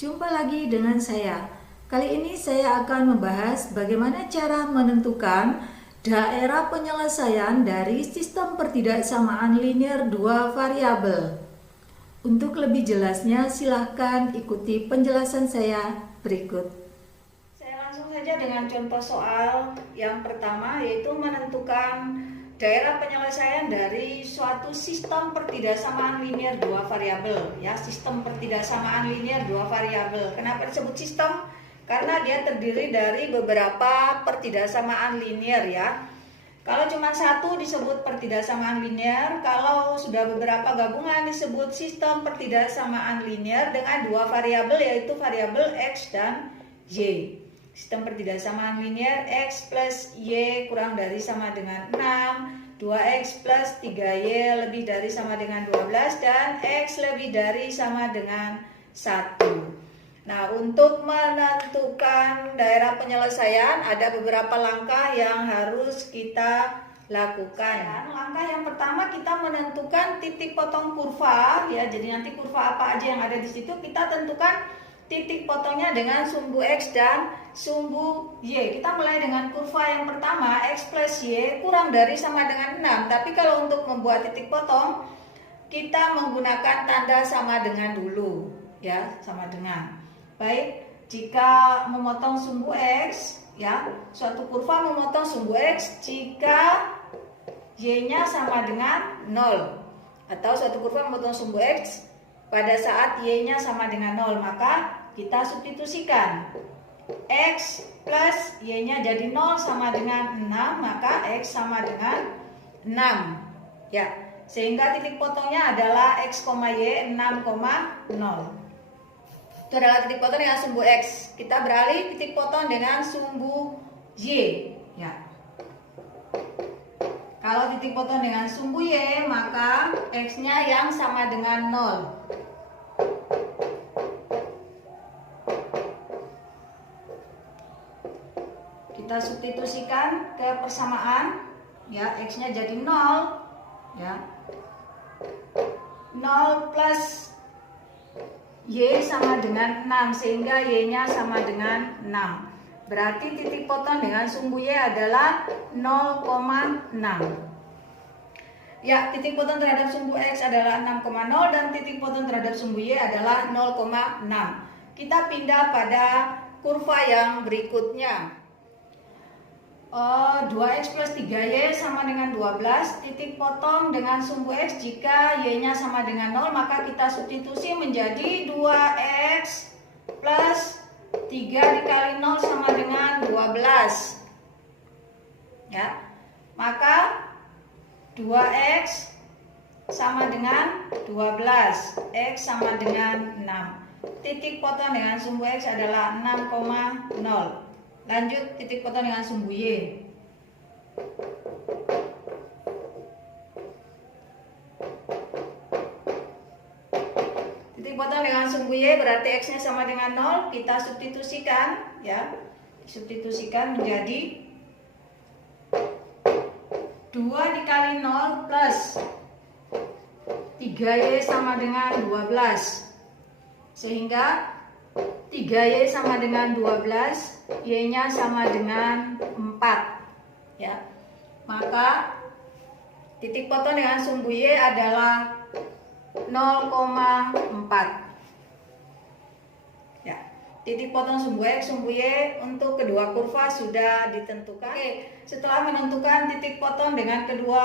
Jumpa lagi dengan saya. Kali ini saya akan membahas bagaimana cara menentukan daerah penyelesaian dari sistem pertidaksamaan linear dua variabel. Untuk lebih jelasnya, silahkan ikuti penjelasan saya berikut. Saya langsung saja dengan contoh soal yang pertama, yaitu menentukan daerah penyelesaian dari suatu sistem pertidaksamaan linear dua variabel, ya, sistem pertidaksamaan linear dua variabel. Kenapa disebut sistem? Karena dia terdiri dari beberapa pertidaksamaan linear, ya. Kalau cuma satu disebut pertidaksamaan linear, kalau sudah beberapa gabungan disebut sistem pertidaksamaan linear dengan dua variabel, yaitu variabel x dan y. Sistem pertidaksamaan linear x plus y kurang dari sama dengan 6, 2x plus 3y lebih dari sama dengan 12, dan x lebih dari sama dengan 1. Nah, untuk menentukan daerah penyelesaian ada beberapa langkah yang harus kita lakukan. Langkah yang pertama, kita menentukan titik potong kurva, ya. Jadi nanti kurva apa aja yang ada di situ kita tentukan titik potongnya dengan sumbu x dan sumbu y. Kita mulai dengan kurva yang pertama, x plus y kurang dari sama dengan 6. Tapi kalau untuk membuat titik potong, kita menggunakan tanda sama dengan dulu, ya, sama dengan. Baik, jika memotong sumbu x, ya, suatu kurva memotong sumbu x jika y-nya sama dengan 0. Atau suatu kurva memotong sumbu x pada saat y-nya sama dengan 0, maka kita substitusikan x plus y-nya jadi 0 sama dengan 6, maka x sama dengan 6, ya, sehingga titik potongnya adalah x, y 6,0. Itu adalah titik potong dengan sumbu x. Kita beralih titik potong dengan sumbu y, ya. Kalau titik potong dengan sumbu y, maka x-nya yang sama dengan 0. Kita substitusikan ke persamaan, ya, x-nya jadi 0, ya. 0 plus y sama dengan 6, sehingga y-nya sama dengan 6. Berarti titik potong dengan sumbu y adalah 0,6. Ya, titik potong terhadap sumbu x adalah 6,0 dan titik potong terhadap sumbu y adalah 0,6. Kita pindah pada kurva yang berikutnya. 2x plus 3y sama dengan 12. Titik potong dengan sumbu x jika y-nya sama dengan 0, maka kita substitusi menjadi 2x plus 3 dikali 0 sama dengan 12, ya. Maka 2x sama dengan 12, x sama dengan 6. Titik potong dengan sumbu x adalah 6,0. Lanjut titik potong dengan sumbu y. Titik potong dengan sumbu y berarti x-nya sama dengan 0. Kita substitusikan, ya. Substitusikan menjadi 2 dikali 0 plus 3y sama dengan 12. Sehingga 3y sama dengan 12, y-nya sama dengan 4, ya. Maka titik potong dengan sumbu y adalah 0,4. Ya. Titik potong sumbu x, sumbu y untuk kedua kurva sudah ditentukan. Oke, setelah menentukan titik potong dengan kedua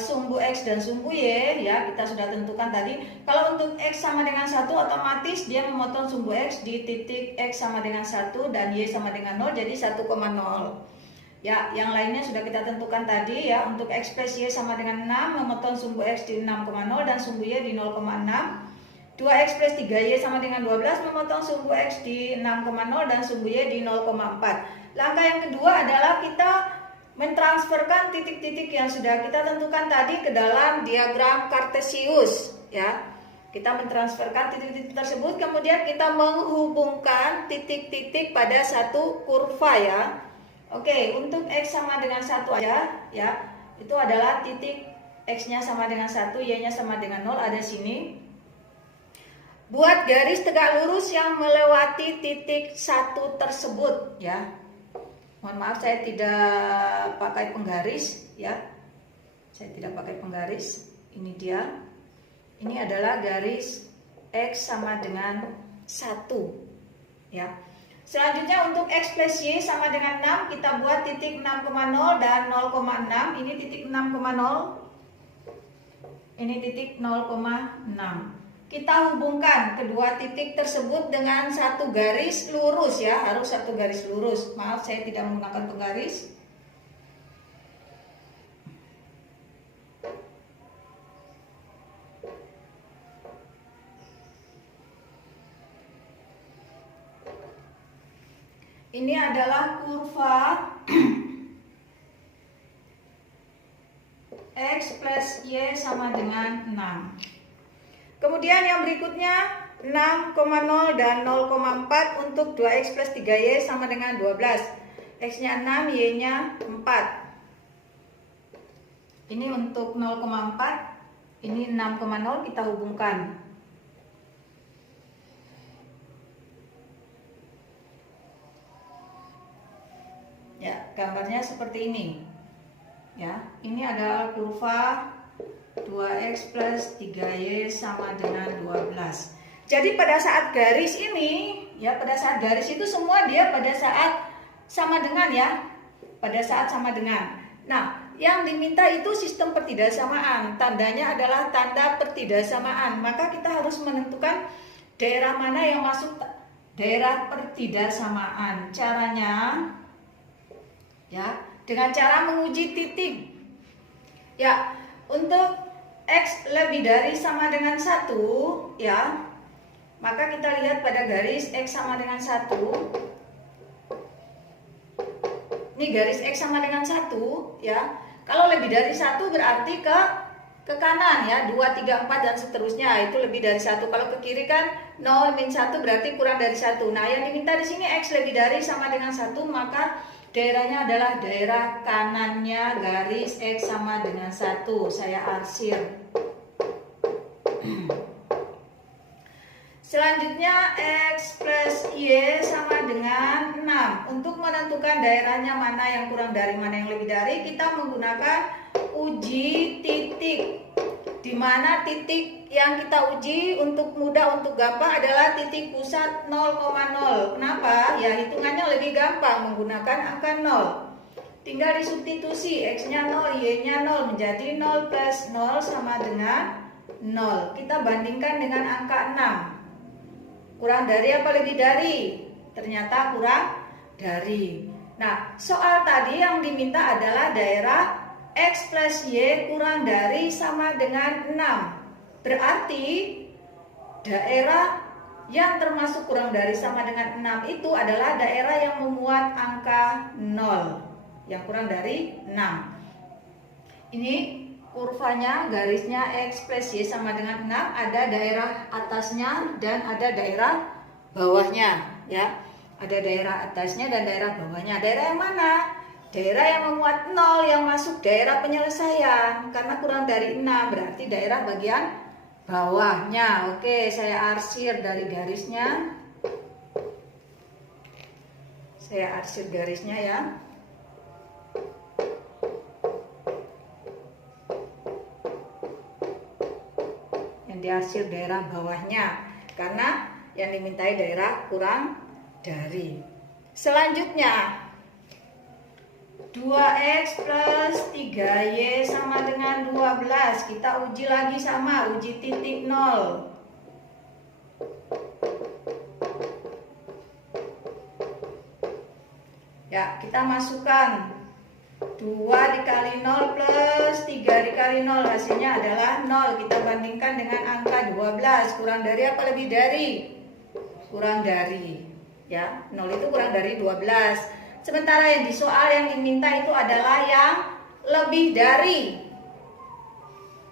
sumbu x dan sumbu y, ya, kita sudah tentukan tadi. Kalau untuk x sama dengan 1, otomatis dia memotong sumbu x di titik x sama dengan 1 dan y sama dengan 0, jadi 1,0. Ya, yang lainnya sudah kita tentukan tadi, ya. Untuk x plus y sama dengan 6, memotong sumbu x di 6,0 dan sumbu y di 0,6. 2x plus 3y sama dengan 12, memotong sumbu x di 6,0 dan sumbu y di 0,4. Langkah yang kedua adalah kita mentransferkan titik-titik yang sudah kita tentukan tadi ke dalam diagram Kartesius, ya. Kita mentransferkan titik-titik tersebut, kemudian kita menghubungkan titik-titik pada satu kurva, ya. Oke, untuk x sama dengan 1 aja, ya. Itu adalah titik x-nya sama dengan 1, y-nya sama dengan 0, ada sini. Buat garis tegak lurus yang melewati titik 1 tersebut ya. Mohon maaf saya tidak pakai penggaris ya. Saya tidak pakai penggaris. Ini dia. Ini adalah garis X sama dengan 1 ya. Selanjutnya untuk X plus Y sama dengan 6, kita buat titik 6,0 dan 0,6. Ini titik 6,0. Ini titik 0,6. Kita hubungkan kedua titik tersebut dengan satu garis lurus ya, harus satu garis lurus. Maaf saya tidak menggunakan penggaris. Ini adalah kurva X plus Y sama dengan 6. Kemudian yang berikutnya 6,0 dan 0,4 untuk 2X plus 3Y sama dengan 12. X-nya 6, Y-nya 4. Ini untuk 0,4, ini 6,0 kita hubungkan. Ya, gambarnya seperti ini. Ya, ini adalah kurva 2X plus 3Y sama dengan 12. Jadi pada saat garis ini, ya pada saat garis itu semua dia pada saat sama dengan ya. Pada saat sama dengan. Nah, yang diminta itu sistem pertidaksamaan. Tandanya adalah tanda pertidaksamaan. Maka kita harus menentukan daerah mana yang masuk daerah pertidaksamaan. Caranya ya, dengan cara menguji titik. Ya, untuk X lebih dari sama dengan 1 ya, maka kita lihat pada garis X sama dengan 1. Ini garis X sama dengan 1 ya. Kalau lebih dari 1 berarti ke kanan ya, 2, 3, 4 dan seterusnya, itu lebih dari 1. Kalau ke kiri kan 0 min 1 berarti kurang dari 1. Nah, yang diminta di sini X lebih dari sama dengan 1, maka daerahnya adalah daerah kanannya garis X sama dengan 1. Saya arsir. Selanjutnya X plus Y sama dengan 6. Untuk menentukan daerahnya mana yang kurang dari mana yang lebih dari, kita menggunakan uji titik. Di mana titik yang kita uji untuk mudah, untuk gampang adalah titik pusat 0,0. Kenapa? Ya hitungannya lebih gampang menggunakan angka 0. Tinggal disubstitusi, X-nya 0, Y-nya 0, menjadi 0 plus 0 sama dengan 0. Kita bandingkan dengan angka 6. Kurang dari apa lebih dari? Ternyata kurang dari. Nah, soal tadi yang diminta adalah daerah X plus Y kurang dari sama dengan 6. Berarti daerah yang termasuk kurang dari sama dengan 6 itu adalah daerah yang memuat angka 0, yang kurang dari 6. Ini kurvanya, garisnya X plus Y sama dengan 6, ada daerah atasnya dan ada daerah bawahnya ya. Ada daerah atasnya dan daerah bawahnya. Daerah yang mana? Daerah yang memuat 0, yang masuk daerah penyelesaian. Karena kurang dari 6 berarti daerah bagian bawahnya. Oke, saya arsir dari garisnya. Saya arsir garisnya ya. Yang diarsir daerah bawahnya, karena yang dimintai daerah kurang dari. Selanjutnya 2X plus 3Y sama dengan 12. Kita uji lagi sama, uji titik 0. Ya, kita masukkan 2 dikali 0 plus 3 dikali 0, hasilnya adalah 0. Kita bandingkan dengan angka 12. Kurang dari apa lebih dari? Kurang dari. Ya, 0 itu kurang dari 12. Sementara yang di soal yang diminta itu adalah yang lebih dari.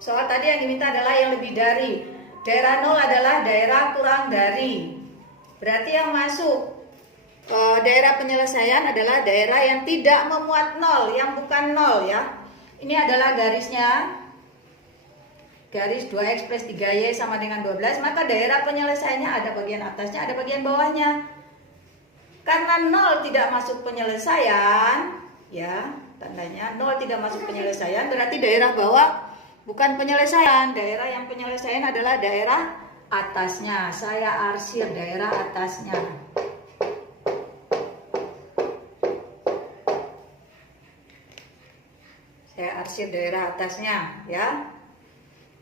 Soal tadi yang diminta adalah yang lebih dari. Daerah 0 adalah daerah kurang dari. Berarti yang masuk daerah penyelesaian adalah daerah yang tidak memuat 0, yang bukan 0 ya. Ini adalah garisnya. garis 2x plus 3y sama dengan 12, maka daerah penyelesaiannya ada bagian atasnya, ada bagian bawahnya. Karena 0 tidak masuk penyelesaian, ya, tandanya 0 tidak masuk penyelesaian, berarti daerah bawah bukan penyelesaian. Daerah yang penyelesaian adalah daerah atasnya. Saya arsir daerah atasnya. Saya arsir daerah atasnya, ya.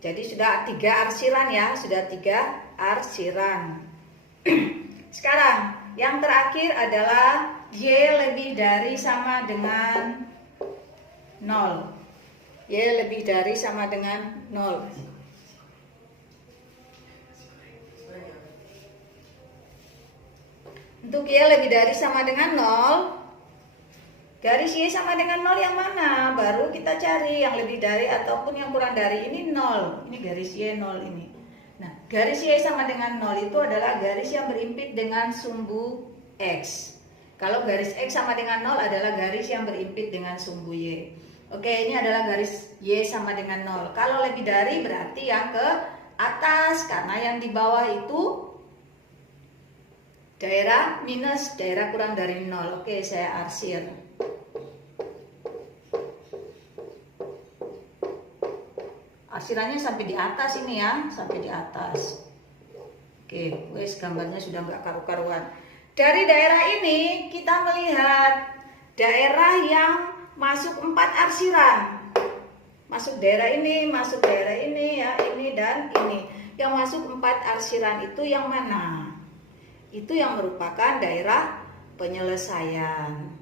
Jadi sudah 3 arsiran ya, sudah 3 arsiran. Sekarang yang terakhir adalah Y lebih dari sama dengan 0. Y lebih dari sama dengan 0. Untuk Y lebih dari sama dengan 0, garis Y sama dengan 0 yang mana? Baru kita cari yang lebih dari ataupun yang kurang dari. Ini 0. Ini garis Y 0 ini. Nah, garis Y sama dengan 0 itu adalah garis yang berimpit dengan sumbu X. Kalau garis X sama dengan 0 adalah garis yang berimpit dengan sumbu Y. Oke, ini adalah garis Y sama dengan 0. Kalau lebih dari berarti yang ke atas, karena yang di bawah itu daerah minus, daerah kurang dari 0. Oke, saya arsir. Arsirannya sampai di atas ini ya, sampai di atas. Oke, wes gambarnya sudah nggak karu-karuan. Dari daerah ini kita melihat daerah yang masuk 4 arsiran. Masuk daerah ini ya, ini dan ini. Yang masuk 4 arsiran itu yang mana? Itu yang merupakan daerah penyelesaian.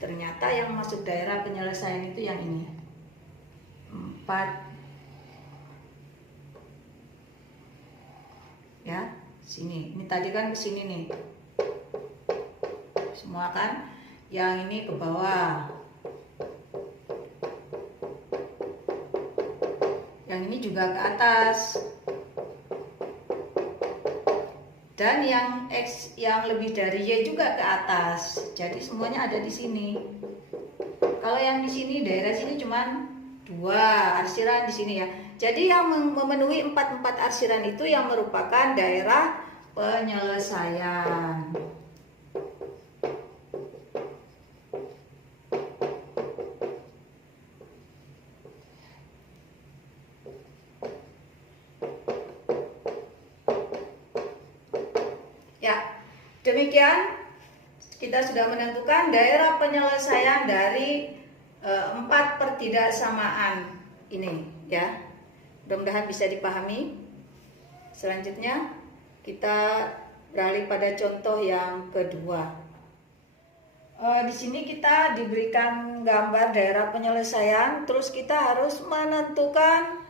Ternyata yang masuk daerah penyelesaian itu yang ini. 4 ya, sini. Ini tadi kan ke sini nih. Semua kan, yang ini ke bawah. Yang ini juga ke atas. Dan yang X yang lebih dari Y juga ke atas. Jadi semuanya ada di sini. Kalau yang di sini, daerah sini cuman 2 arsiran di sini ya. Jadi yang memenuhi 4 arsiran itu yang merupakan daerah penyelesaian. Ya, demikian kita sudah menentukan daerah penyelesaian dari 4 pertidaksamaan ini ya. Mudah-mudahan bisa dipahami. Selanjutnya kita beralih pada contoh yang kedua. Di sini kita diberikan gambar daerah penyelesaian, terus kita harus menentukan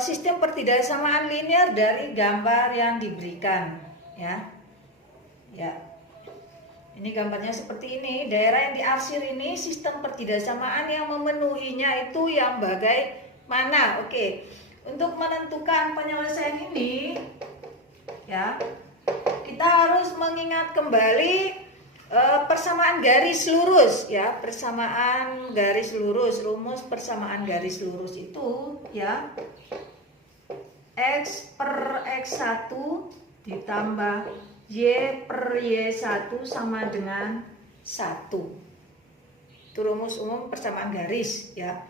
sistem pertidaksamaan linear dari gambar yang diberikan, ya. Ya. Ini gambarnya seperti ini. Daerah yang diarsir ini sistem pertidaksamaan yang memenuhinya itu yang bagaimana? Oke. Untuk menentukan penyelesaian ini, ya, kita harus mengingat kembali persamaan garis lurus, ya, persamaan garis lurus. Rumus persamaan garis lurus itu, ya, X per X1 ditambah Y per Y1 sama dengan 1. Itu rumus umum persamaan garis, ya.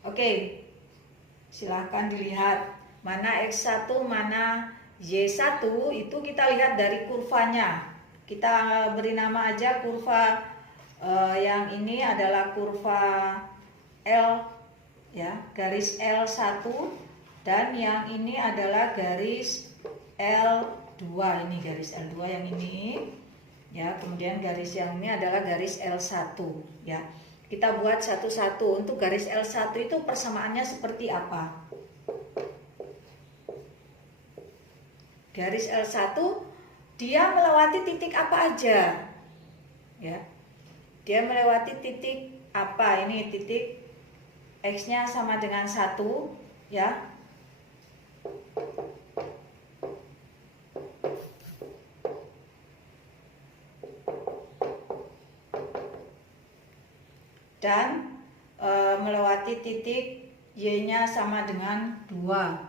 Oke, silahkan dilihat mana X1, mana Y1, itu kita lihat dari kurvanya. Kita beri nama aja kurva yang ini adalah kurva L, ya, garis L1, dan yang ini adalah garis L2, ini garis L2 yang ini, ya, kemudian garis yang ini adalah garis L1, ya. Kita buat satu-satu. Untuk garis L1 itu persamaannya seperti apa? Garis L1 dia melewati titik apa aja? Ya. Dia melewati titik apa? Ini titik X-nya sama dengan 1, ya. Dan melewati titik Y-nya sama dengan 2.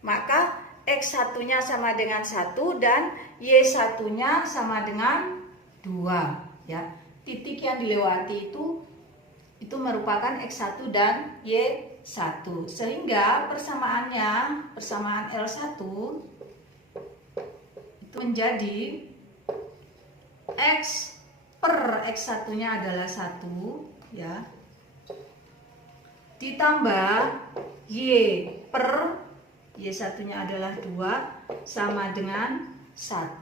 Maka X1-nya sama dengan 1 dan Y1-nya sama dengan 2 ya. Titik yang dilewati itu merupakan X1 dan Y1. Sehingga persamaan L1 itu menjadi X per X1-nya adalah 1 ya. Ditambah Y per Y1-nya adalah 2 sama dengan 1.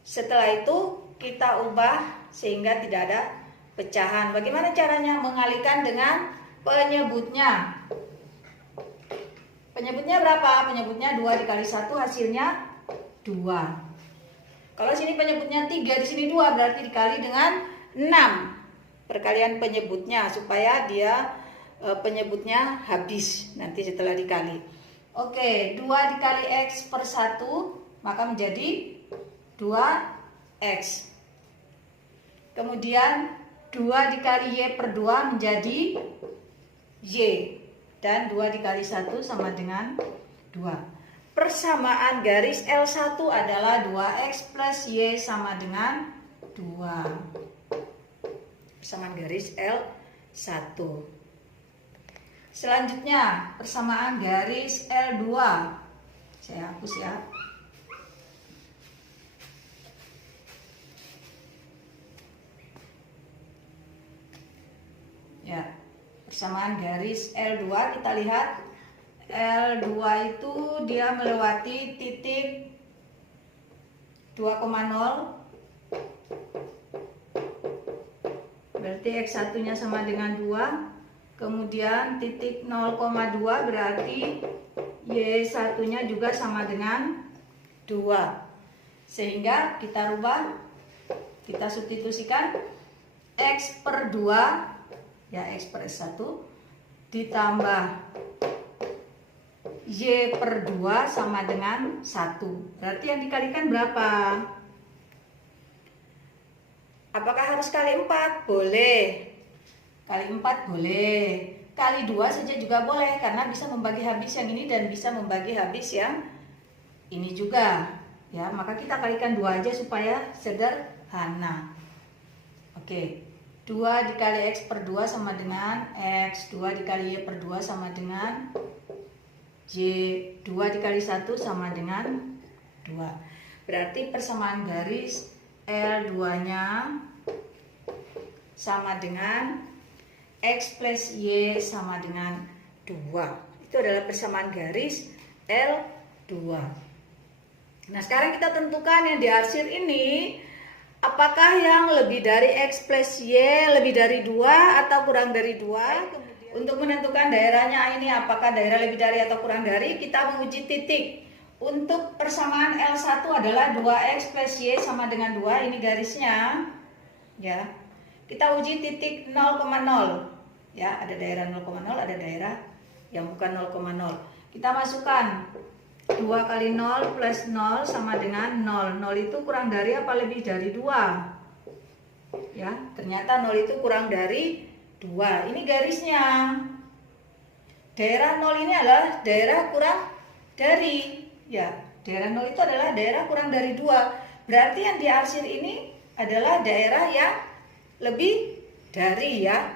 Setelah itu kita ubah sehingga tidak ada pecahan. Bagaimana caranya? Mengalihkan dengan penyebutnya. Penyebutnya berapa? Penyebutnya 2 dikali 1 hasilnya 2. Kalau sini penyebutnya 3, di sini 2, berarti dikali dengan 6. Perkalian penyebutnya supaya dia penyebutnya habis nanti setelah dikali. Oke, 2 dikali X per 1 maka menjadi 2X. Kemudian 2 dikali Y per 2 menjadi Y. Dan 2 dikali 1 sama dengan 2. Persamaan garis L1 adalah 2X plus Y sama dengan 2. Persamaan garis L1. Selanjutnya persamaan garis L2. Saya hapus ya. Ya, persamaan garis L2 kita lihat L2 itu dia melewati titik 2,0. Berarti X1-nya sama dengan 2. Kemudian titik 0,2 berarti Y1-nya juga sama dengan 2. Sehingga kita rubah, kita substitusikan X per 2, ya X per S1, ditambah Y per 2 sama dengan 1. Berarti yang dikalikan berapa? Apakah harus kali 4? Boleh. Kali 4 boleh, kali 2 saja juga boleh karena bisa membagi habis yang ini dan bisa membagi habis yang ini juga ya. Maka kita kalikan 2 aja supaya sederhana. Oke, 2 dikali X per 2 sama dengan X, 2 dikali Y per 2 sama dengan Y, 2 dikali 1 sama dengan 2. Berarti persamaan garis L2-nya sama dengan X plus Y sama dengan 2. Itu adalah persamaan garis L2. Nah, sekarang kita tentukan yang diarsir ini apakah yang lebih dari X plus Y lebih dari 2 atau kurang dari 2. Untuk menentukan daerahnya ini apakah daerah lebih dari atau kurang dari, kita menguji titik. Untuk persamaan L1 adalah 2X plus Y sama dengan 2, ini garisnya ya. Kita uji titik 0,0 ya, ada daerah 0,0, ada daerah yang bukan 0,0. Kita masukkan 2 kali 0 plus 0 sama dengan 0. 0 itu kurang dari apa lebih dari 2? Ya, ternyata 0 itu kurang dari 2. Ini garisnya. Daerah 0 ini adalah daerah kurang dari, ya. Daerah 0 itu adalah daerah kurang dari 2. Berarti yang diarsir ini adalah daerah yang lebih dari ya.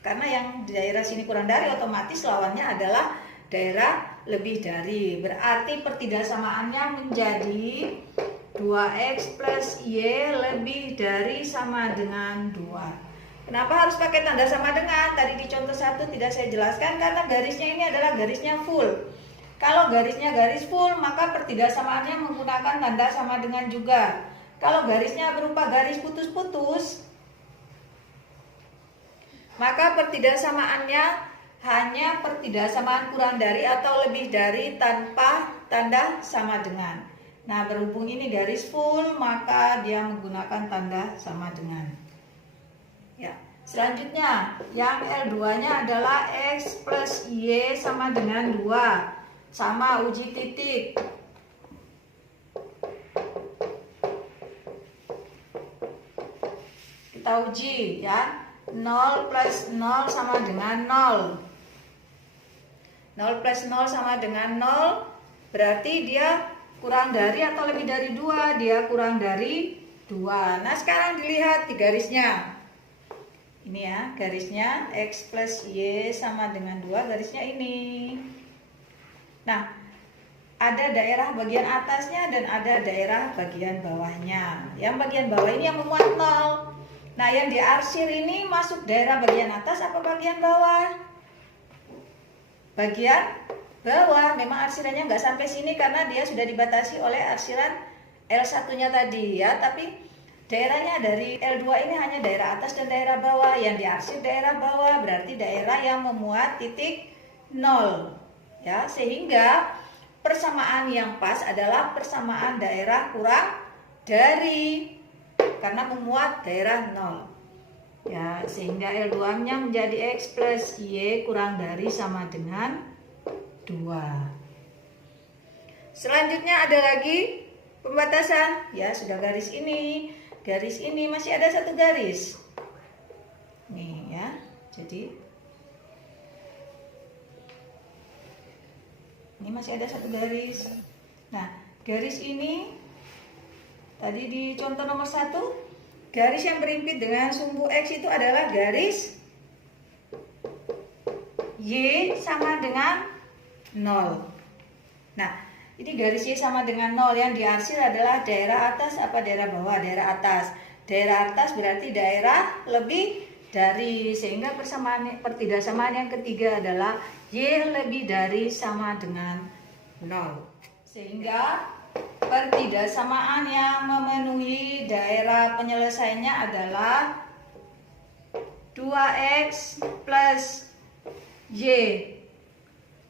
Karena yang daerah sini kurang dari, otomatis lawannya adalah daerah lebih dari. Berarti pertidaksamaannya menjadi 2X plus Y lebih dari sama dengan 2. Kenapa harus pakai tanda sama dengan? Tadi di contoh 1 tidak saya jelaskan karena garisnya ini adalah garisnya full. Kalau garisnya garis full, maka pertidaksamaannya menggunakan tanda sama dengan juga. Kalau garisnya berupa garis putus-putus, maka pertidaksamaannya hanya pertidaksamaan kurang dari atau lebih dari tanpa tanda sama dengan. Nah, berhubung ini garis full, maka dia menggunakan tanda sama dengan. Ya, Selanjutnya, yang L2-nya adalah X plus Y sama dengan 2. Sama, uji titik. Kita uji ya. 0 plus 0 sama dengan 0. 0 plus 0 sama dengan 0. Berarti dia kurang dari atau lebih dari 2. Dia kurang dari 2. Nah, sekarang dilihat di garisnya. Ini ya, garisnya X plus Y sama dengan 2, garisnya ini. Nah, ada daerah bagian atasnya dan ada daerah bagian bawahnya. Yang bagian bawah ini yang memuat 0. Nah, yang diarsir ini masuk daerah bagian atas apa bagian bawah? Bagian bawah. Memang arsirannya nggak sampai sini karena dia sudah dibatasi oleh arsiran L1-nya tadi ya, tapi daerahnya dari L2 ini hanya daerah atas dan daerah bawah. Yang diarsir daerah bawah berarti daerah yang memuat titik 0 ya, sehingga persamaan yang pas adalah persamaan daerah kurang dari, karena memuat daerah 0 ya, sehingga L2-nya menjadi X plus Y kurang dari sama dengan 2. Selanjutnya ada lagi pembatasan ya, sudah garis ini. Garis ini masih ada satu garis. Nih ya. Jadi ini masih ada satu garis. Nah, garis ini tadi di contoh nomor 1, garis yang berimpit dengan sumbu X itu adalah garis Y sama dengan 0. Nah, ini garis Y sama dengan 0. Yang diarsir adalah daerah atas apa daerah bawah? Daerah atas. Daerah atas berarti daerah lebih dari, sehingga pertidaksamaan yang ketiga adalah Y lebih dari sama dengan 0. Sehingga pertidaksamaan yang memenuhi daerah penyelesaiannya adalah 2X plus Y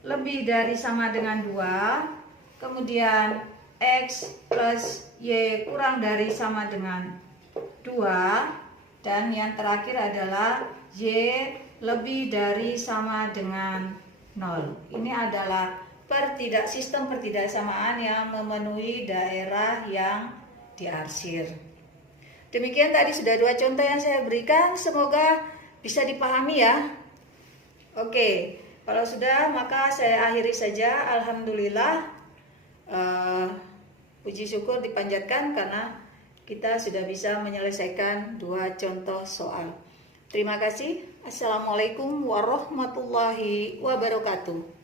lebih dari sama dengan 2. Kemudian X plus Y kurang dari sama dengan 2. Dan yang terakhir adalah Y lebih dari sama dengan 0. Ini adalah sistem pertidaksamaan yang memenuhi daerah yang diarsir. Demikian tadi sudah 2 contoh yang saya berikan. Semoga bisa dipahami ya. Oke, kalau sudah maka saya akhiri saja. Alhamdulillah. Puji syukur dipanjatkan karena kita sudah bisa menyelesaikan 2 contoh soal. Terima kasih. Assalamualaikum warahmatullahi wabarakatuh.